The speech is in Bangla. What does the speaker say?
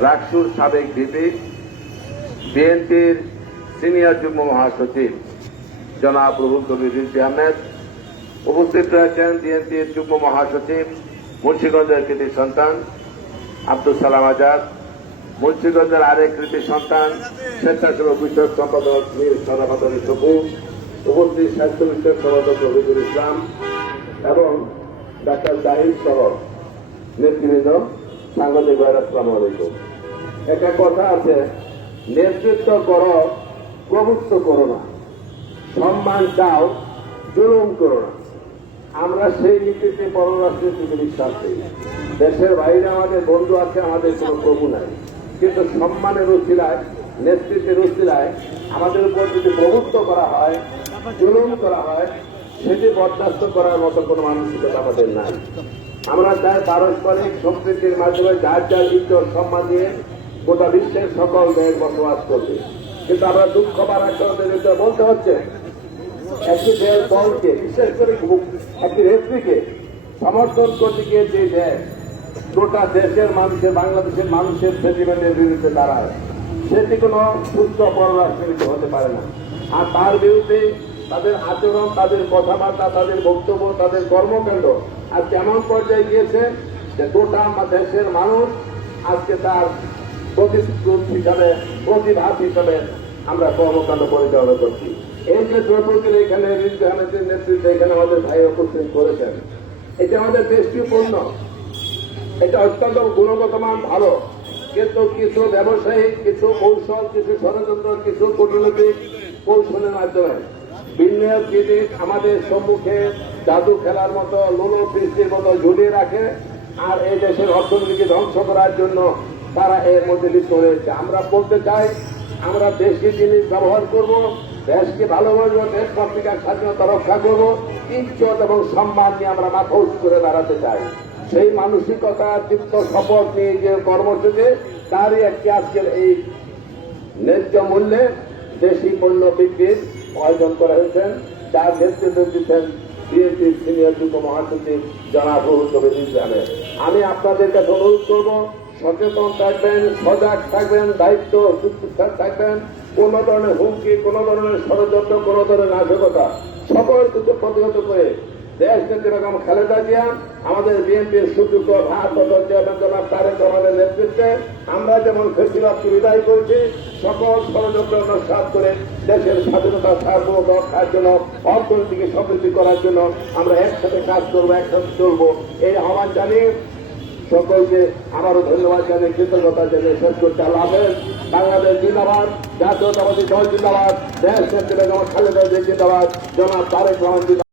রাকসুর সাবেক ভিপি, বিএনপির সিনিয়র যুগ্ম মহাসচিব জনাব রুহুল কবির রিজভী আহমেদ, উপস্থিত রয়েছেন বিএনপির যুগ্ম মহাসচিব মুন্সিগঞ্জের কৃতি সন্তান আব্দুল সালাম আজাদ, মুন্সিগঞ্জের আরেক কৃতি সন্তান স্বেচ্ছাসেবক বিষয়ক সম্পাদক মীর সাদাত আলী টুকু, উপস্থিত স্বাস্থ্য বিষয়ক সম্পাদক রফিকুল ইসলাম এবং ডাক্তার জাহিদ সহ নেতৃবৃন্দ, সাংবাদিক ভাইরা, আসসালামু আলাইকুম। একটা কথা আছে, নেতৃত্ব করো, প্রভুত্ব করো না, সম্মান চাও, জুলুম করো না। আমরা সেই নীতিতে পররাষ্ট্রনীতিতে বিশ্বাস করি। দেশের বাইরে আমাদের বন্ধু আছে, আমাদের কোনো প্রভু নাই, কিন্তু সম্মানের উচিলায়, নেতৃত্বের উচিলায় আমাদের উপর যদি প্রভুত্ব করা হয়, জুলুম করা হয়, সেটি বরদাস্ত করার মতো কোনো মানসিকতা আমাদের নাই। আমরা চাই পারস্পরিক সম্প্রীতির মাধ্যমে যার যার ইজ্জত সম্মান দিয়ে গোটা বিশ্বের সকল দেশ বসবাস করবে। কিন্তু আমরা দুঃখ বারাক্রমে বলতে হচ্ছে, একটি দেশ দলকে, বিশেষ করে একটি নেত্রীকে সমর্থন করতে গিয়ে যে দেশ গোটা দেশের মানুষের, বাংলাদেশের মানুষের সেন্টিমেন্টের বিরুদ্ধে দাঁড়ায়, সেটি কোনো সুস্থ পররাষ্ট্রনীতি হতে পারে না। আর তার বিরুদ্ধে তাদের আচরণ, তাদের কথাবার্তা, তাদের বক্তব্য, তাদের কর্মকাণ্ড আজ কেমন পর্যায়ে গিয়েছে যে গোটা দেশের মানুষ আজকে তার প্রতিবাদ হিসাবে আমরা কর্মকাণ্ড পরিচালনা করছি। এই যে দ্রৌপদীর এখানে রিজভী আহমেদের নেতৃত্বে এখানে আমাদের ভাই উপস্থিত করেছেন, এটা আমাদের দেশীয় পণ্য, এটা অত্যন্ত গুণগত মান ভালো, কিন্তু কিছু ব্যবসায়িক, কিছু কৌশল, কিছু ষড়যন্ত্র, কিছু কূটনৈতিক কৌশলের মাধ্যমে বিনিয়োগ জিনিস আমাদের সম্মুখে জাদু খেলার মতো, লোলো বৃষ্টির মতো ঝুলিয়ে রাখে, আর এই দেশের অর্থনীতিকে ধ্বংস করার জন্য তারা এর মধ্যে লিপ্ত হয়েছে। আমরা বলতে চাই, আমরা দেশি জিনিস ব্যবহার করব, দেশকে ভালোবাসবো, দেশ পত্রিকার স্বাধীনতা রক্ষা করবো, ইজ্জত এবং সম্মান নিয়ে আমরা মাথা উঁচু করে দাঁড়াতে চাই। সেই মানসিকতা, চিত্ত শপথ নিয়ে যে কর্মসূচি, তারই একটি আজকের এই ন্যায্য মূল্যে দেশি পণ্য বিক্রির আয়োজন করা হয়েছেন, যার নেতৃত্ব দিচ্ছেন বিএনপির সিনিয়র যুগ্ম মহাসচিব জনাব রুহুল কবির রিজভী আহমেদ। আমি আপনাদের কাছে অনুরোধ করব, সচেতন থাকবেন, সজাগ থাকবেন, দায়িত্ব থাকবেন। কোন ধরনের হুমকি, কোন ধরনের ষড়যন্ত্র, কোন ধরনের নাশকতা সকল কিছু প্রতিহত করে দেশ নেত্রী বেগম খালেদা জিয়া, আমাদের বিএনপির সুযোগ্য ভারপ্রাপ্ত চেয়ারম্যান জনাব তারেক রহমানের নেতৃত্বে আমরা যেমন ফেসিবাদকে বিদায় করেছি, সকল ষড়যন্ত্র নস্যাৎ করে দেশের স্বাধীনতা সার্বভৌমত্ব রক্ষার জন্য, অর্থনীতিকে সমৃদ্ধি করার জন্য আমরা একসাথে কাজ করবো, একসাথে চলবো, এই আহ্বান জানিয়ে সকলকে আবারও ধন্যবাদ জানিয়ে, কৃতজ্ঞতা জানিয়ে শেষ করতে আল্লাহ হাফেজ। বাংলাদেশ জিন্দাবাদ, জাতীয়তাবাদী দল জিন্দাবাদ, দেশ নেত্রী বেগম খালেদা জিয়া জিন্দাবাদ, জনাব তারেক রহমান